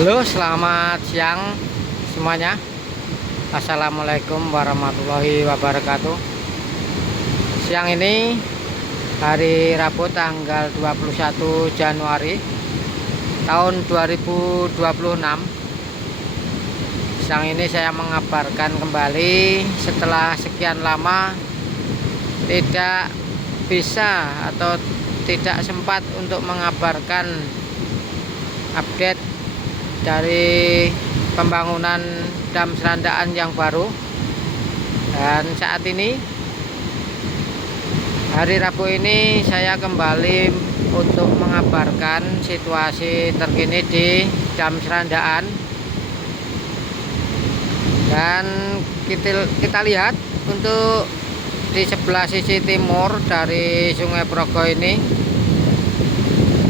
Halo, selamat siang semuanya. Assalamualaikum warahmatullahi wabarakatuh. Siang ini hari Rabu tanggal 21 Januari tahun 2026. Siang ini saya mengabarkan kembali setelah sekian lama tidak bisa atau tidak sempat untuk mengabarkan update dari pembangunan dam Serandaan yang baru. Dan saat ini hari Rabu ini saya kembali untuk mengabarkan situasi terkini di dam Serandaan. Dan kita lihat untuk di sebelah sisi timur dari Sungai Progo ini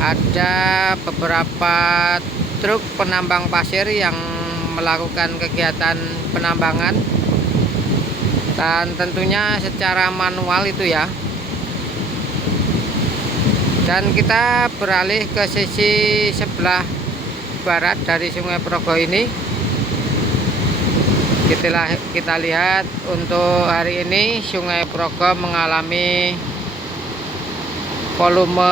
ada beberapa truk penambang pasir yang melakukan kegiatan penambangan, dan tentunya secara manual itu ya. Dan kita beralih ke sisi sebelah barat dari Sungai Progo ini. Kita lihat untuk hari ini Sungai Progo mengalami volume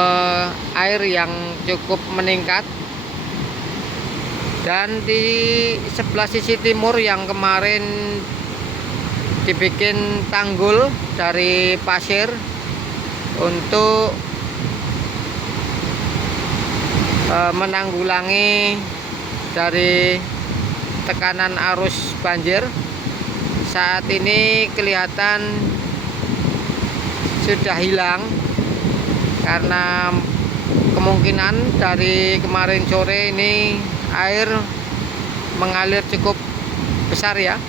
air yang cukup meningkat. Dan di sebelah sisi timur yang kemarin dibikin tanggul dari pasir untuk menanggulangi dari tekanan arus banjir, saat ini kelihatan sudah hilang karena kemungkinan dari kemarin sore ini air mengalir cukup besar ya.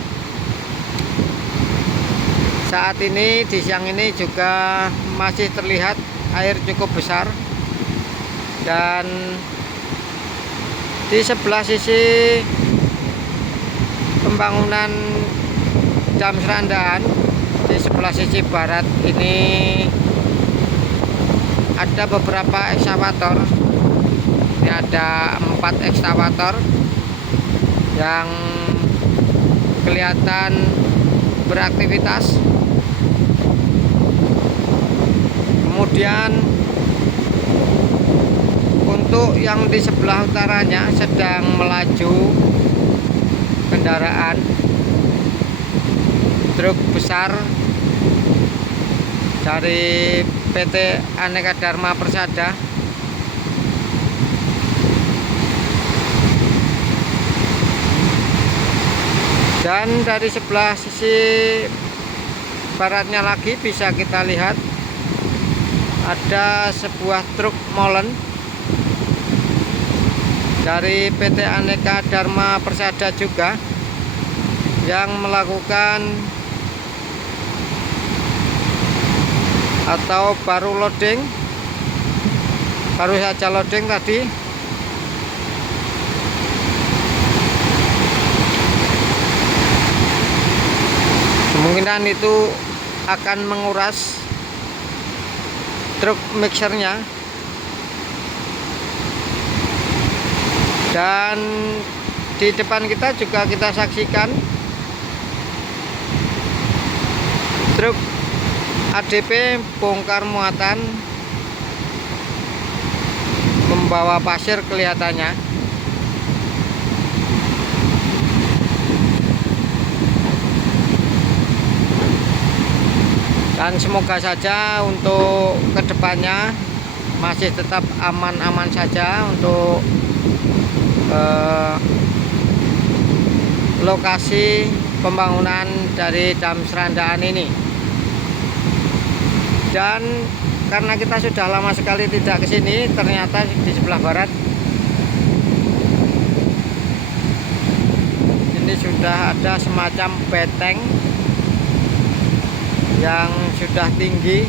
Saat ini di siang ini juga masih terlihat air cukup besar. Dan di sebelah sisi pembangunan dam Serandaan di sebelah sisi barat ini ada beberapa ekskavator. Ini ada 4 ekskavator yang kelihatan beraktivitas. Kemudian untuk yang di sebelah utaranya sedang melaju kendaraan truk besar dari PT Aneka Dharma Persada. Dan dari sebelah sisi baratnya lagi bisa kita lihat ada sebuah truk molen dari PT Aneka Dharma Persada juga yang melakukan atau baru saja loading tadi. Kemungkinan itu akan menguras truk mixernya. Dan di depan kita juga kita saksikan truk ADP bongkar muatan membawa pasir kelihatannya. Dan semoga saja untuk kedepannya masih tetap aman-aman saja untuk lokasi pembangunan dari dam Serandaan ini. Dan karena kita sudah lama sekali tidak ke sini, ternyata di sebelah barat ini sudah ada semacam beteng yang sudah tinggi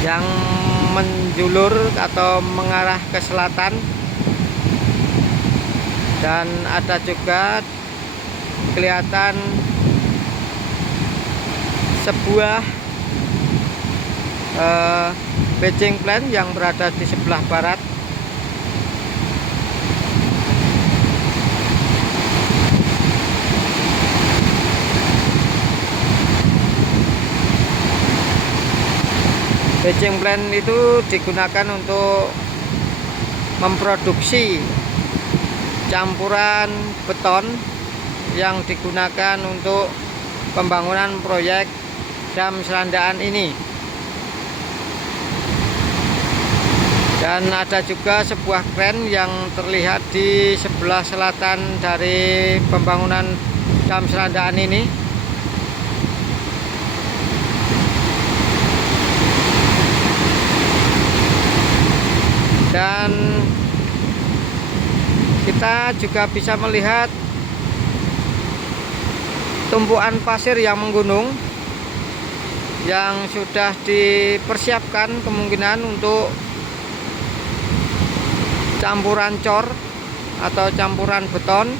yang menjulur atau mengarah ke selatan. Dan ada juga kelihatan sebuah batching plant yang berada di sebelah barat Batching plant itu digunakan untuk memproduksi campuran beton yang digunakan untuk pembangunan proyek dam Serandaan ini. Dan ada juga sebuah kren yang terlihat di sebelah selatan dari pembangunan dam Serandaan ini. Dan kita juga bisa melihat tumpuan pasir yang menggunung yang sudah dipersiapkan kemungkinan untuk campuran cor atau campuran beton.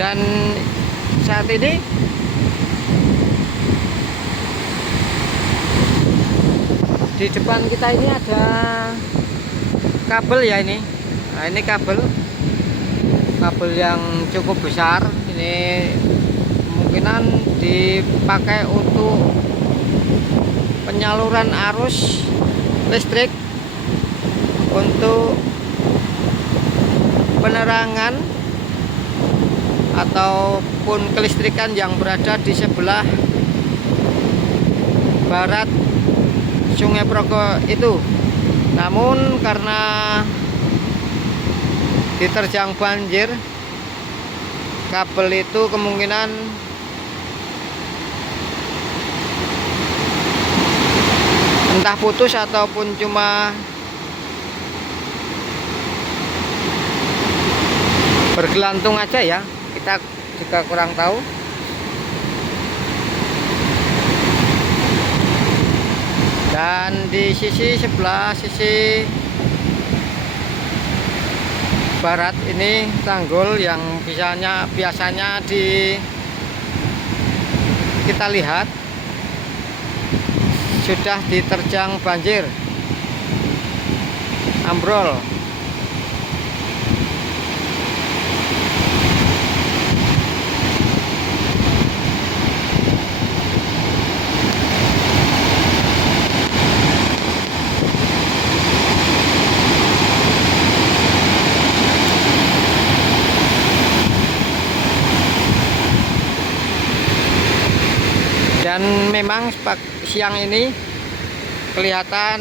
Dan saat ini di depan kita ini ada kabel ya ini. Nah, ini kabel yang cukup besar. Ini kemungkinan dipakai untuk penyaluran arus listrik untuk penerangan ataupun kelistrikan yang berada di sebelah barat Sungai Progo itu. Namun karena diterjang banjir, kabel itu kemungkinan entah putus ataupun cuma bergelantung aja ya, kita juga kurang tahu. Dan di sebelah sisi barat ini tanggul yang biasanya kita lihat sudah diterjang banjir, ambrol. Dan memang siang ini kelihatan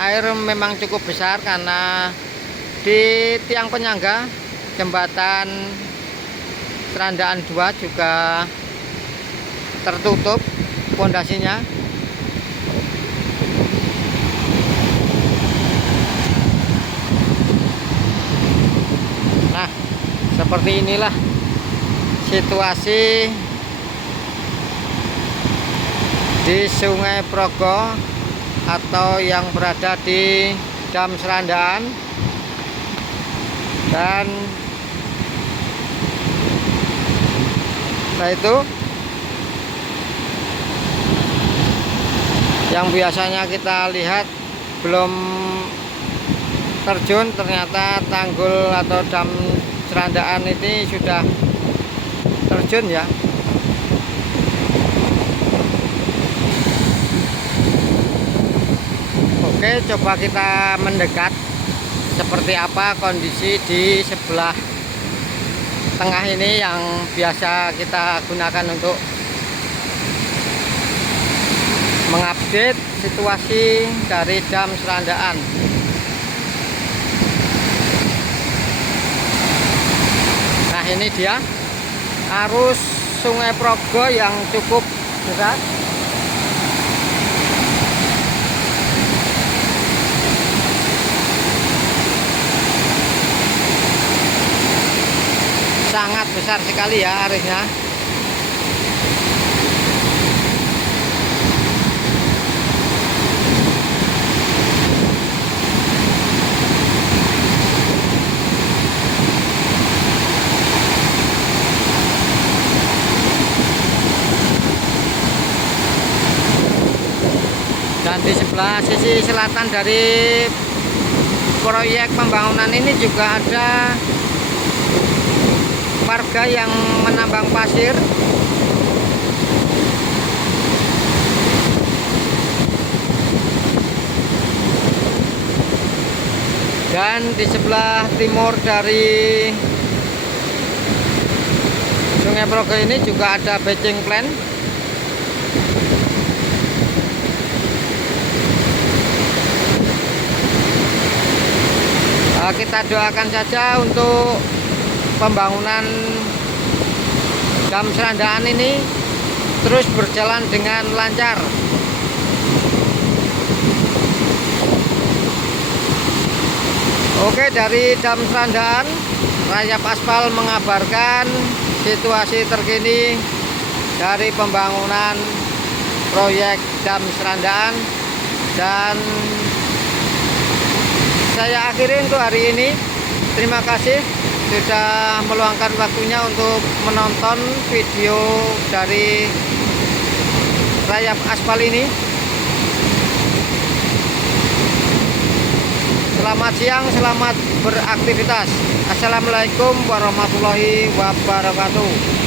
air memang cukup besar karena di tiang penyangga jembatan Serandaan 2 juga tertutup pondasinya. Nah, seperti inilah situasi di Sungai Progo atau yang berada di dam Serandaan. Dan setelah itu yang biasanya kita lihat belum terjun, ternyata tanggul atau dam Serandaan ini sudah terjun ya. Oke, coba kita mendekat seperti apa kondisi di sebelah tengah ini yang biasa kita gunakan untuk mengupdate situasi dari dam Serandaan. Nah, ini dia arus Sungai Progo yang cukup deras. Sangat besar sekali ya arusnya. Dan di sebelah sisi selatan dari proyek pembangunan ini juga ada warga yang menambang pasir Dan di sebelah timur dari Sungai Progo ini juga ada batching plant. Kita doakan saja untuk pembangunan dam Serandaan ini terus berjalan dengan lancar. Oke, dari dam Serandaan, Rayap Aspal mengabarkan situasi terkini dari pembangunan proyek dam Serandaan, dan saya akhiri untuk hari ini. Terima kasih sudah meluangkan waktunya untuk menonton video dari Rayap Aspal ini. Selamat siang, selamat beraktivitas. Assalamualaikum warahmatullahi wabarakatuh.